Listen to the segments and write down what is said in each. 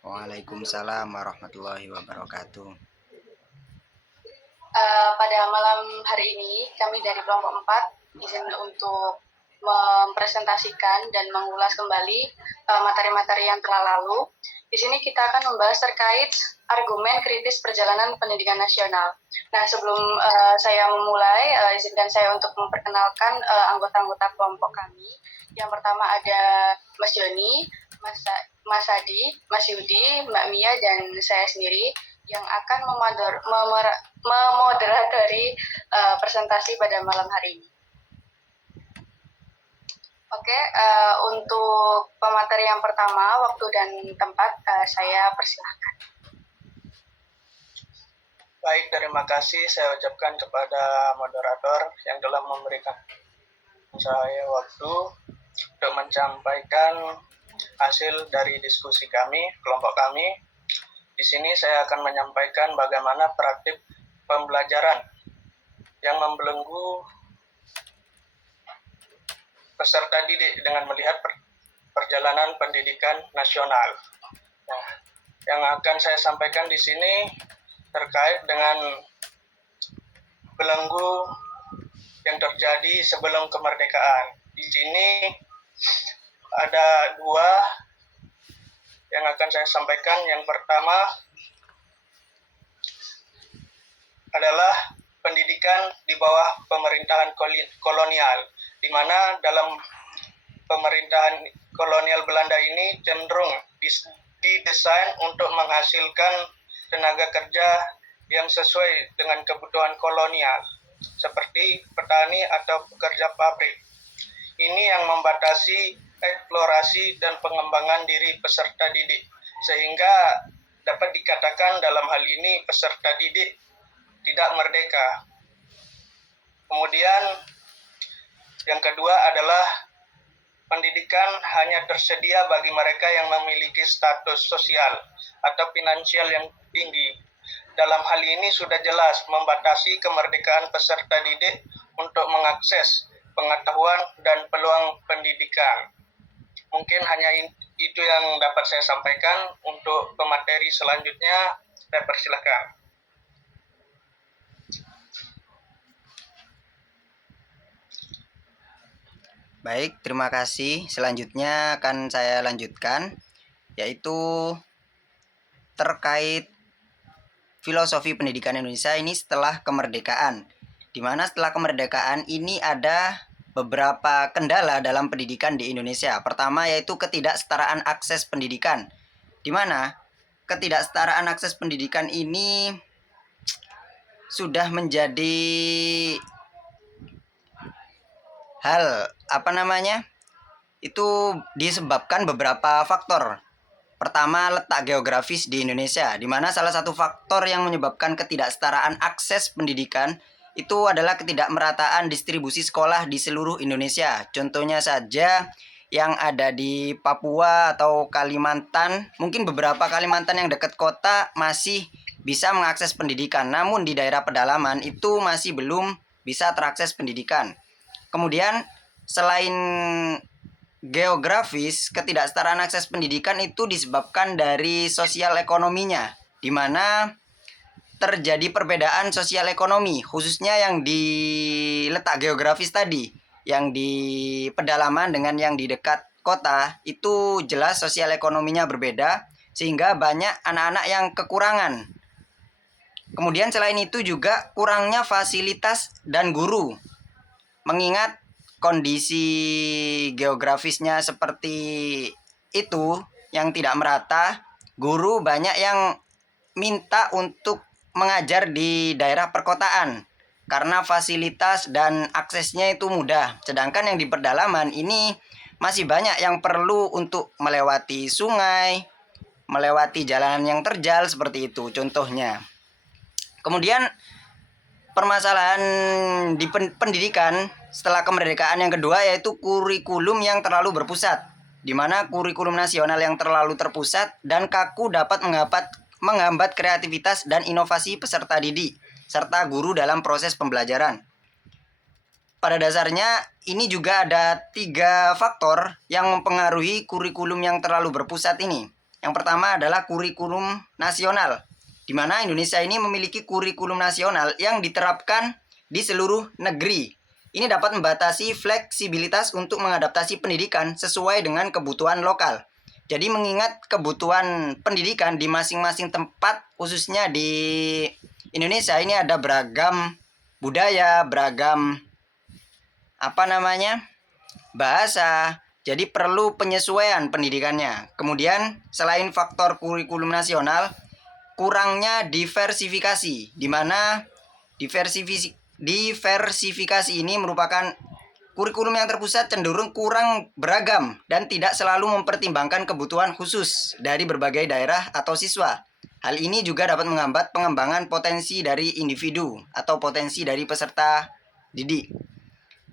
Waalaikumsalam warahmatullahi wabarakatuh. Pada malam hari ini, kami dari kelompok 4 izin untuk mempresentasikan dan mengulas kembali materi-materi yang telah lalu. Di sini kita akan membahas terkait argumen kritis perjalanan pendidikan nasional. Nah, sebelum saya memulai, izinkan saya untuk memperkenalkan anggota-anggota kelompok kami. Yang pertama ada Mas Joni, Mas Adi, Mas Yudi, Mbak Mia, dan saya sendiri yang akan memoderatori presentasi pada malam hari ini. Oke, untuk pemateri yang pertama, waktu dan tempat, saya persilahkan. Baik, terima kasih saya ucapkan kepada moderator yang telah memberikan saya waktu untuk menyampaikan hasil dari diskusi kami, kelompok kami. Di sini saya akan menyampaikan bagaimana praktik pembelajaran yang membelenggu peserta didik dengan melihat perjalanan pendidikan nasional. Nah, yang akan saya sampaikan di sini terkait dengan belenggu yang terjadi sebelum kemerdekaan. Di sini ada dua yang akan saya sampaikan. Yang pertama adalah pendidikan di bawah pemerintahan kolonial, di mana dalam pemerintahan kolonial Belanda ini cenderung didesain untuk menghasilkan tenaga kerja yang sesuai dengan kebutuhan kolonial, seperti petani atau pekerja pabrik. Ini yang membatasi eksplorasi dan pengembangan diri peserta didik, sehingga dapat dikatakan dalam hal ini peserta didik tidak merdeka. Kemudian yang kedua adalah pendidikan hanya tersedia bagi mereka yang memiliki status sosial atau finansial yang tinggi. Dalam hal ini sudah jelas membatasi kemerdekaan peserta didik untuk mengakses pengetahuan dan peluang pendidikan. Mungkin hanya itu yang dapat saya sampaikan. Untuk pemateri selanjutnya, saya persilakan. Baik, terima kasih. Selanjutnya akan saya lanjutkan, yaitu terkait filosofi pendidikan Indonesia ini setelah kemerdekaan. Di mana setelah kemerdekaan ini ada beberapa kendala dalam pendidikan di Indonesia. Pertama yaitu ketidaksetaraan akses pendidikan. Di mana ketidaksetaraan akses pendidikan ini sudah menjadi hal itu disebabkan beberapa faktor. Pertama, letak geografis di Indonesia, di mana salah satu faktor yang menyebabkan ketidaksetaraan akses pendidikan itu adalah ketidakmerataan distribusi sekolah di seluruh Indonesia. Contohnya saja yang ada di Papua atau Kalimantan, mungkin beberapa Kalimantan yang dekat kota masih bisa mengakses pendidikan, namun di daerah pedalaman itu masih belum bisa terakses pendidikan. Kemudian selain geografis, ketidaksetaraan akses pendidikan itu disebabkan dari sosial ekonominya, di mana terjadi perbedaan sosial ekonomi, khususnya yang di letak geografis tadi, yang di pedalaman dengan yang di dekat kota, itu jelas sosial ekonominya berbeda, sehingga banyak anak-anak yang kekurangan. Kemudian selain itu juga kurangnya fasilitas dan guru. Mengingat kondisi geografisnya seperti itu yang tidak merata, guru banyak yang minta untuk mengajar di daerah perkotaan karena fasilitas dan aksesnya itu mudah. Sedangkan yang di pedalaman ini masih banyak yang perlu untuk melewati sungai, melewati jalanan yang terjal seperti itu contohnya. Kemudian permasalahan di pendidikan setelah kemerdekaan yang kedua yaitu kurikulum yang terlalu berpusat, di mana kurikulum nasional yang terlalu terpusat dan kaku dapat menghambat kreativitas dan inovasi peserta didik serta guru dalam proses pembelajaran. pada dasarnya ini juga ada 3 faktor yang mempengaruhi kurikulum yang terlalu berpusat ini. Yang pertama adalah kurikulum nasional, di mana Indonesia ini memiliki kurikulum nasional yang diterapkan di seluruh negeri. Ini dapat membatasi fleksibilitas untuk mengadaptasi pendidikan sesuai dengan kebutuhan lokal. Jadi mengingat kebutuhan pendidikan di masing-masing tempat, khususnya di Indonesia ini ada beragam budaya, beragam bahasa. Jadi perlu penyesuaian pendidikannya. Kemudian selain faktor kurikulum nasional, kurangnya diversifikasi, di mana diversifikasi ini merupakan kurikulum yang terpusat cenderung kurang beragam dan tidak selalu mempertimbangkan kebutuhan khusus dari berbagai daerah atau siswa. Hal ini juga dapat menghambat pengembangan potensi dari individu atau potensi dari peserta didik.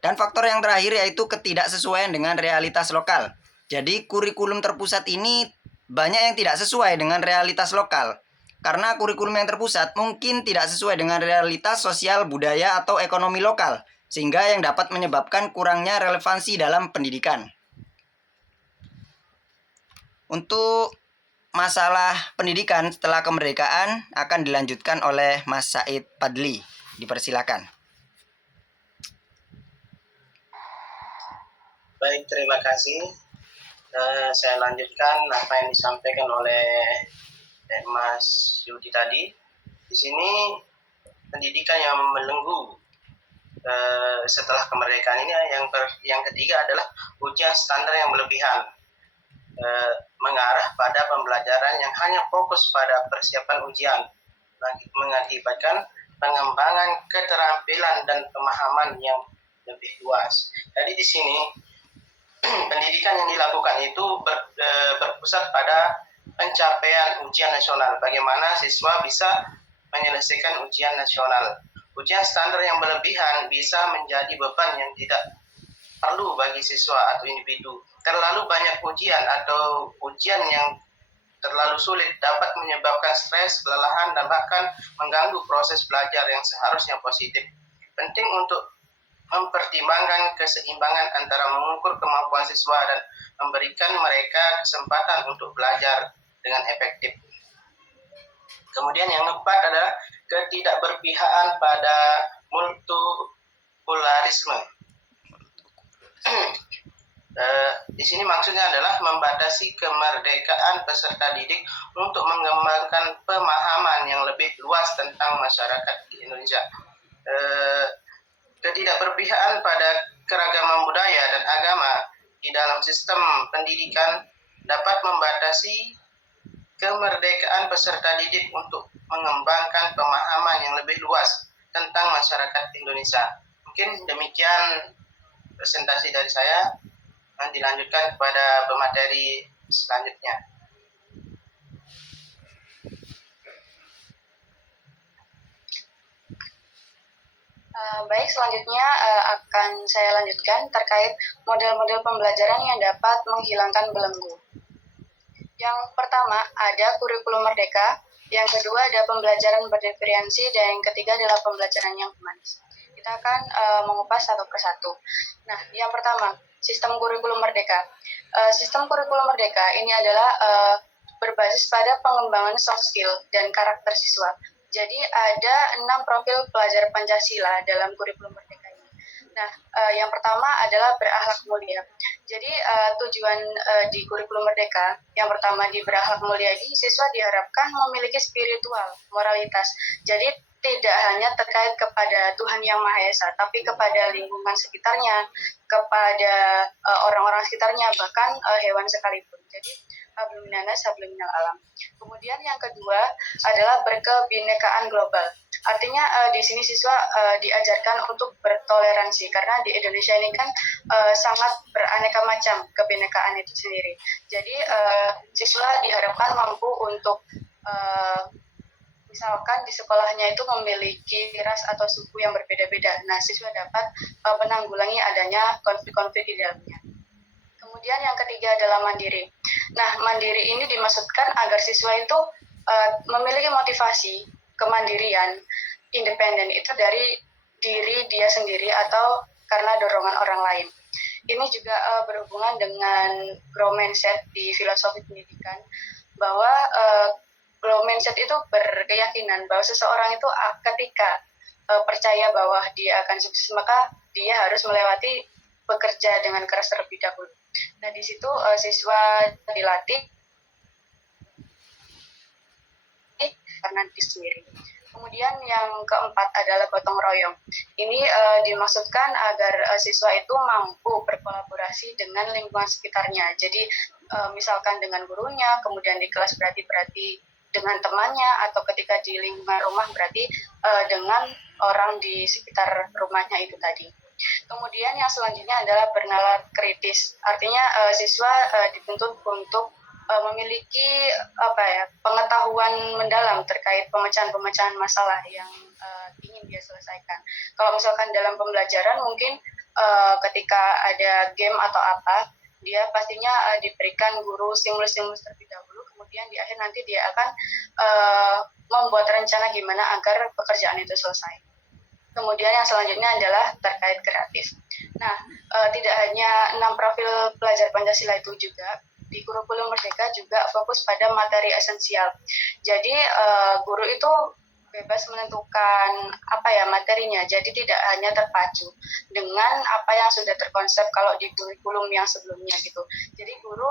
Dan faktor yang terakhir yaitu ketidaksesuaian dengan realitas lokal. Jadi kurikulum terpusat ini banyak yang tidak sesuai dengan realitas lokal. Karena kurikulum yang terpusat mungkin tidak sesuai dengan realitas sosial, budaya, atau ekonomi lokal, sehingga yang dapat menyebabkan kurangnya relevansi dalam pendidikan. Untuk masalah pendidikan setelah kemerdekaan akan dilanjutkan oleh Mas Said Padli. Dipersilakan. Baik, terima kasih. Saya lanjutkan apa yang disampaikan oleh Mas Yudi tadi. Di sini pendidikan yang membelenggu setelah kemerdekaan ini yang ketiga adalah ujian standar yang berlebihan, mengarah pada pembelajaran yang hanya fokus pada persiapan ujian, mengakibatkan pengembangan keterampilan dan pemahaman yang lebih luas. Jadi di sini pendidikan yang dilakukan itu berpusat pada pencapaian ujian nasional. Bagaimana siswa bisa menyelesaikan ujian nasional. Ujian standar yang berlebihan bisa menjadi beban yang tidak perlu bagi siswa atau individu. Terlalu banyak ujian atau ujian yang terlalu sulit dapat menyebabkan stres, kelelahan, dan bahkan mengganggu proses belajar yang seharusnya positif. Penting untuk mempertimbangkan keseimbangan antara mengukur kemampuan siswa dan memberikan mereka kesempatan untuk belajar dengan efektif. Kemudian yang keempat adalah ketidakberpihakan pada multipolarisme. Di sini maksudnya adalah membatasi kemerdekaan peserta didik untuk mengembangkan pemahaman yang lebih luas tentang masyarakat di Indonesia. Ketidakberpihakan pada keragaman budaya dan agama di dalam sistem pendidikan dapat membatasi kemerdekaan peserta didik untuk mengembangkan pemahaman yang lebih luas tentang masyarakat Indonesia. Mungkin demikian presentasi dari saya. Dilanjutkan kepada pemateri selanjutnya. Baik, selanjutnya akan saya lanjutkan terkait model-model pembelajaran yang dapat menghilangkan belenggu. Yang pertama ada kurikulum merdeka, yang kedua ada pembelajaran berdiferensi, dan yang ketiga adalah pembelajaran yang humanis. Kita akan mengupas satu persatu. Nah, yang pertama, sistem kurikulum merdeka. Sistem kurikulum merdeka ini adalah berbasis pada pengembangan soft skill dan karakter siswa. Jadi ada 6 profil pelajar Pancasila dalam kurikulum merdeka ini. Nah, yang pertama adalah berakhlak mulia. Jadi tujuan di kurikulum merdeka, yang pertama di berakhlak mulia ini, siswa diharapkan memiliki spiritual, moralitas. Jadi tidak hanya terkait kepada Tuhan Yang Maha Esa, tapi kepada lingkungan sekitarnya, kepada orang-orang sekitarnya, bahkan hewan sekalipun. Jadi hablum minanas, hablum minal alam. Kemudian yang kedua adalah berkebinekaan global. Artinya di sini siswa diajarkan untuk bertoleransi, karena di Indonesia ini kan sangat beraneka macam kebinekaan itu sendiri. Jadi siswa diharapkan mampu untuk misalkan di sekolahnya itu memiliki ras atau suku yang berbeda-beda. Nah, siswa dapat menanggulangi adanya konflik-konflik di dalamnya. Kemudian yang ketiga adalah mandiri. Nah, mandiri ini dimaksudkan agar siswa itu memiliki motivasi, kemandirian, independen itu dari diri dia sendiri atau lain. Ini juga berhubungan dengan growth mindset di filosofi pendidikan, bahwa growth mindset itu berkeyakinan bahwa seseorang itu ketika percaya bahwa dia akan sukses, maka dia harus melewati bekerja dengan keras terlebih dahulu. Nah, di situ siswa dilatih karena diri sendiri. Kemudian yang keempat adalah gotong royong. Ini dimaksudkan agar siswa itu mampu berkolaborasi dengan lingkungan sekitarnya. Jadi misalkan dengan gurunya, kemudian di kelas berarti dengan temannya, atau ketika di lingkungan rumah berarti dengan orang di sekitar rumahnya itu tadi. Kemudian yang selanjutnya adalah bernalar kritis. Artinya siswa dituntut untuk memiliki pengetahuan mendalam terkait pemecahan masalah yang ingin dia selesaikan. Kalau misalkan dalam pembelajaran mungkin ketika ada game atau apa, dia pastinya diberikan guru stimulus terlebih dahulu, kemudian di akhir nanti dia akan membuat rencana gimana agar pekerjaan itu selesai. Kemudian yang selanjutnya adalah terkait kreatif. Nah, tidak hanya 6 profil pelajar Pancasila itu juga, di kurikulum Merdeka juga fokus pada materi esensial. Jadi guru itu bebas menentukan materinya. Jadi tidak hanya terpacu dengan apa yang sudah terkonsep kalau di kurikulum yang sebelumnya gitu. Jadi guru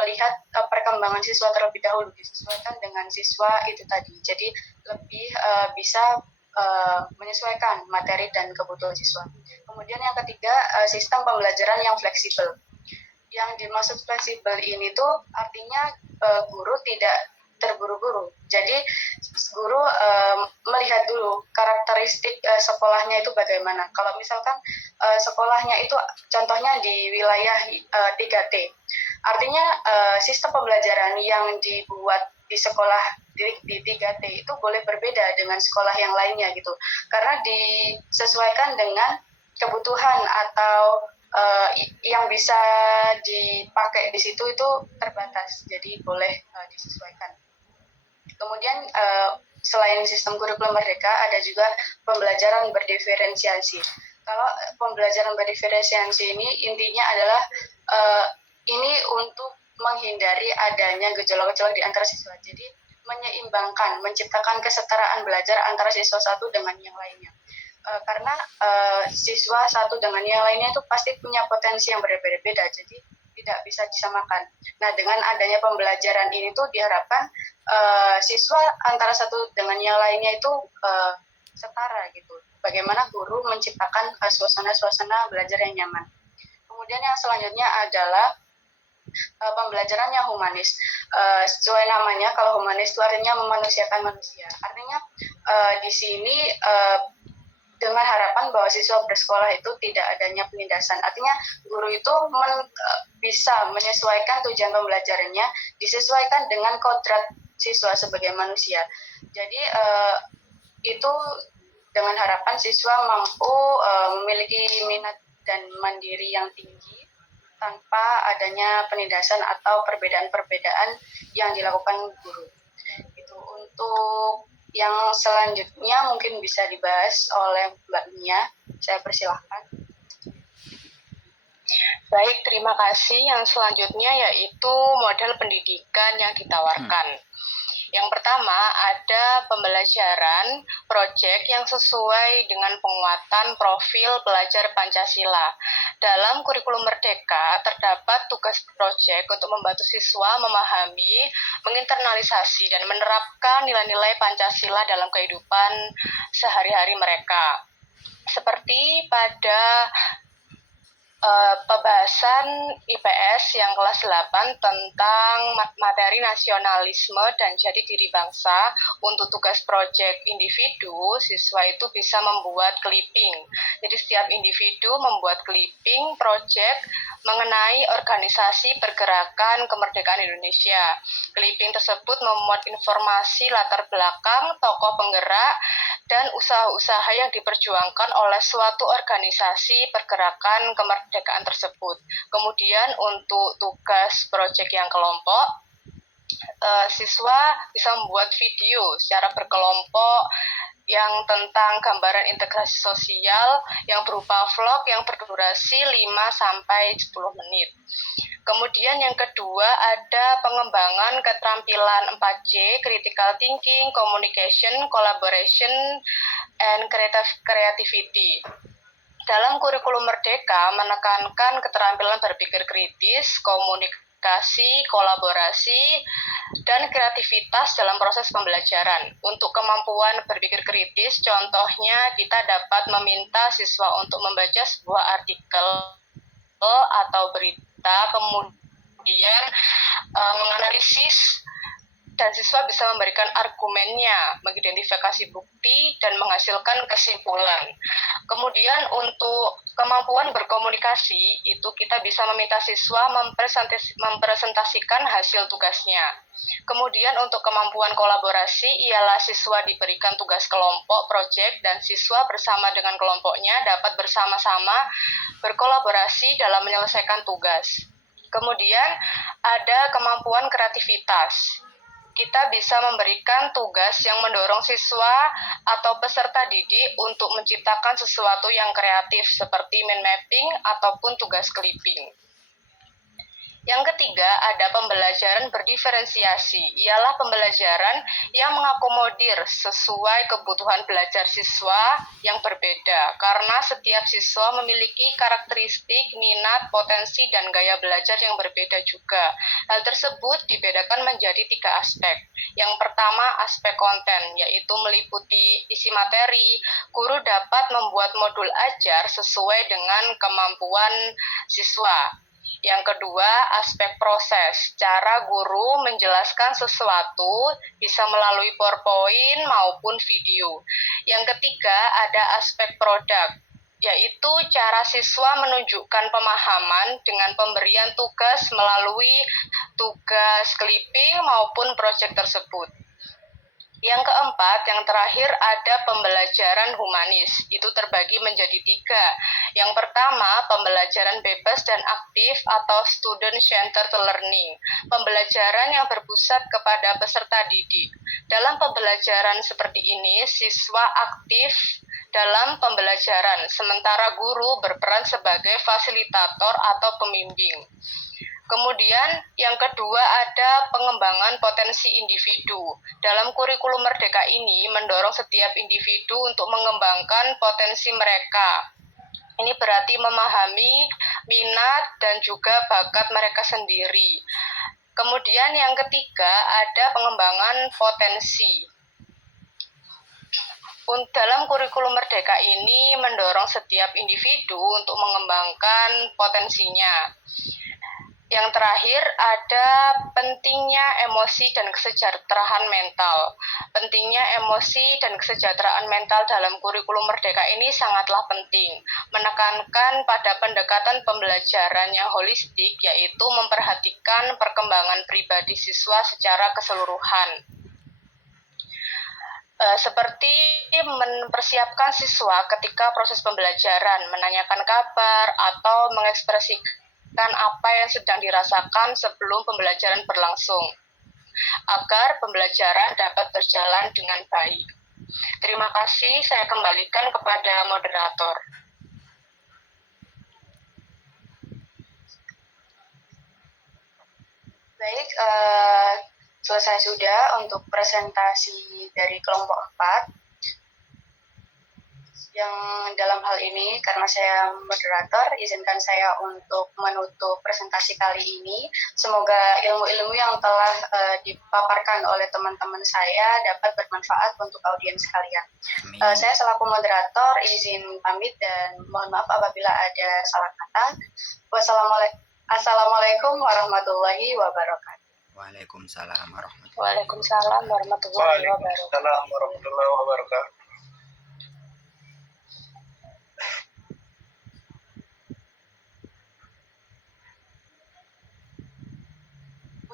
melihat perkembangan siswa terlebih dahulu, disesuaikan dengan siswa itu tadi. Jadi lebih bisa menyesuaikan materi dan kebutuhan siswa. Kemudian yang ketiga, sistem pembelajaran yang fleksibel. Yang dimaksud fleksibel ini tuh artinya guru tidak terburu-buru. Jadi guru melihat dulu karakteristik sekolahnya itu bagaimana. Kalau misalkan sekolahnya itu contohnya di wilayah 3T, artinya sistem pembelajaran yang dibuat di sekolah di 3T itu boleh berbeda dengan sekolah yang lainnya gitu. Karena disesuaikan dengan kebutuhan atau yang bisa dipakai di situ itu terbatas, jadi boleh disesuaikan. Kemudian selain sistem kurikulum Merdeka, ada juga pembelajaran berdiferensiasi. Kalau pembelajaran berdiferensiasi ini intinya adalah ini untuk menghindari adanya gejolak-gejolak di antara siswa. Jadi menyeimbangkan, menciptakan kesetaraan belajar antara siswa satu dengan yang lainnya. Karena siswa satu dengan yang lainnya itu pasti punya potensi yang berbeda-beda, jadi tidak bisa disamakan. Nah, dengan adanya pembelajaran ini tuh diharapkan siswa antara satu dengan yang lainnya itu setara gitu. Bagaimana guru menciptakan suasana belajar yang nyaman. Kemudian yang selanjutnya adalah pembelajaran yang humanis. Sesuai namanya, kalau humanis itu artinya memanusiakan manusia. Artinya di sini dengan harapan bahwa siswa bersekolah itu tidak adanya penindasan. Artinya guru itu bisa menyesuaikan tujuan pembelajarannya, disesuaikan dengan kodrat siswa sebagai manusia. Jadi itu dengan harapan siswa mampu memiliki minat dan mandiri yang tinggi tanpa adanya penindasan atau perbedaan-perbedaan yang dilakukan guru. Itu untuk yang selanjutnya mungkin bisa dibahas oleh Mbak Mia. Saya persilahkan. Baik, terima kasih. Yang selanjutnya yaitu model pendidikan yang ditawarkan. Yang pertama, ada pembelajaran proyek yang sesuai dengan penguatan profil pelajar Pancasila. Dalam kurikulum Merdeka, terdapat tugas proyek untuk membantu siswa memahami, menginternalisasi, dan menerapkan nilai-nilai Pancasila dalam kehidupan sehari-hari mereka. Seperti pada pembahasan IPS yang kelas 8 tentang materi nasionalisme dan jati diri bangsa. Untuk tugas proyek individu, siswa itu bisa membuat clipping. Jadi setiap individu membuat clipping proyek mengenai organisasi pergerakan kemerdekaan Indonesia. Clipping tersebut memuat informasi latar belakang, tokoh penggerak, dan usaha-usaha yang diperjuangkan oleh suatu organisasi pergerakan kemerdekaan tersebut. Kemudian untuk tugas proyek yang kelompok, siswa bisa membuat video secara berkelompok yang tentang gambaran integrasi sosial yang berupa vlog yang berdurasi 5-10 menit. Kemudian yang kedua ada pengembangan keterampilan 4C, critical thinking, communication, collaboration, and creativity. Dalam kurikulum Merdeka menekankan keterampilan berpikir kritis, komunikasi, kolaborasi, dan kreativitas dalam proses pembelajaran. Untuk kemampuan berpikir kritis, contohnya kita dapat meminta siswa untuk membaca sebuah artikel atau berita, kemudian menganalisis, dan siswa bisa memberikan argumennya, mengidentifikasi bukti, dan menghasilkan kesimpulan. Kemudian untuk kemampuan berkomunikasi, itu kita bisa meminta siswa mempresentasikan hasil tugasnya. Kemudian untuk kemampuan kolaborasi, ialah siswa diberikan tugas kelompok, proyek, dan siswa bersama dengan kelompoknya dapat bersama-sama berkolaborasi dalam menyelesaikan tugas. Kemudian ada kemampuan kreativitas. Kita bisa memberikan tugas yang mendorong siswa atau peserta didik untuk menciptakan sesuatu yang kreatif seperti mind mapping ataupun tugas clipping. Yang ketiga, ada pembelajaran berdiferensiasi, ialah pembelajaran yang mengakomodir sesuai kebutuhan belajar siswa yang berbeda, karena setiap siswa memiliki karakteristik, minat, potensi, dan gaya belajar yang berbeda juga. Hal tersebut dibedakan menjadi 3 aspek. Yang pertama, aspek konten, yaitu meliputi isi materi. Guru dapat membuat modul ajar sesuai dengan kemampuan siswa. Yang kedua, aspek proses. Cara guru menjelaskan sesuatu bisa melalui PowerPoint maupun video. Yang ketiga, ada aspek produk, yaitu cara siswa menunjukkan pemahaman dengan pemberian tugas melalui tugas clipping maupun proyek tersebut. Yang keempat, yang terakhir ada pembelajaran humanis. Itu terbagi menjadi 3. Yang pertama, pembelajaran bebas dan aktif atau student-centered learning. Pembelajaran yang berpusat kepada peserta didik. Dalam pembelajaran seperti ini, siswa aktif dalam pembelajaran, sementara guru berperan sebagai fasilitator atau pembimbing. Kemudian yang kedua ada pengembangan potensi individu. Dalam kurikulum Merdeka ini mendorong setiap individu untuk mengembangkan potensi mereka. Ini berarti memahami minat dan juga bakat mereka sendiri. Kemudian yang ketiga ada pengembangan potensi. Dalam kurikulum Merdeka ini mendorong setiap individu untuk mengembangkan potensinya. Yang terakhir ada pentingnya emosi dan kesejahteraan mental. Pentingnya emosi dan kesejahteraan mental dalam kurikulum Merdeka ini sangatlah penting. Menekankan pada pendekatan pembelajaran yang holistik, yaitu memperhatikan perkembangan pribadi siswa secara keseluruhan. Seperti mempersiapkan siswa ketika proses pembelajaran, menanyakan kabar atau mengekspresikan apa yang sedang dirasakan sebelum pembelajaran berlangsung, agar pembelajaran dapat berjalan dengan baik. Terima kasih, saya kembalikan kepada moderator. Baik, selesai sudah untuk presentasi dari kelompok 4. Yang dalam hal ini, karena saya moderator, izinkan saya untuk menutup presentasi kali ini. Semoga ilmu-ilmu yang telah dipaparkan oleh teman-teman saya dapat bermanfaat untuk audiens sekalian. Saya selaku moderator izin pamit dan mohon maaf apabila ada salah kata. Assalamualaikum warahmatullahi wabarakatuh. Waalaikumsalam warahmatullahi wabarakatuh. Waalaikumsalam warahmatullahi wabarakatuh. Waalaikumsalam warahmatullahi wabarakatuh.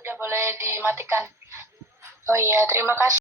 Udah boleh dimatikan. Oh iya, terima kasih.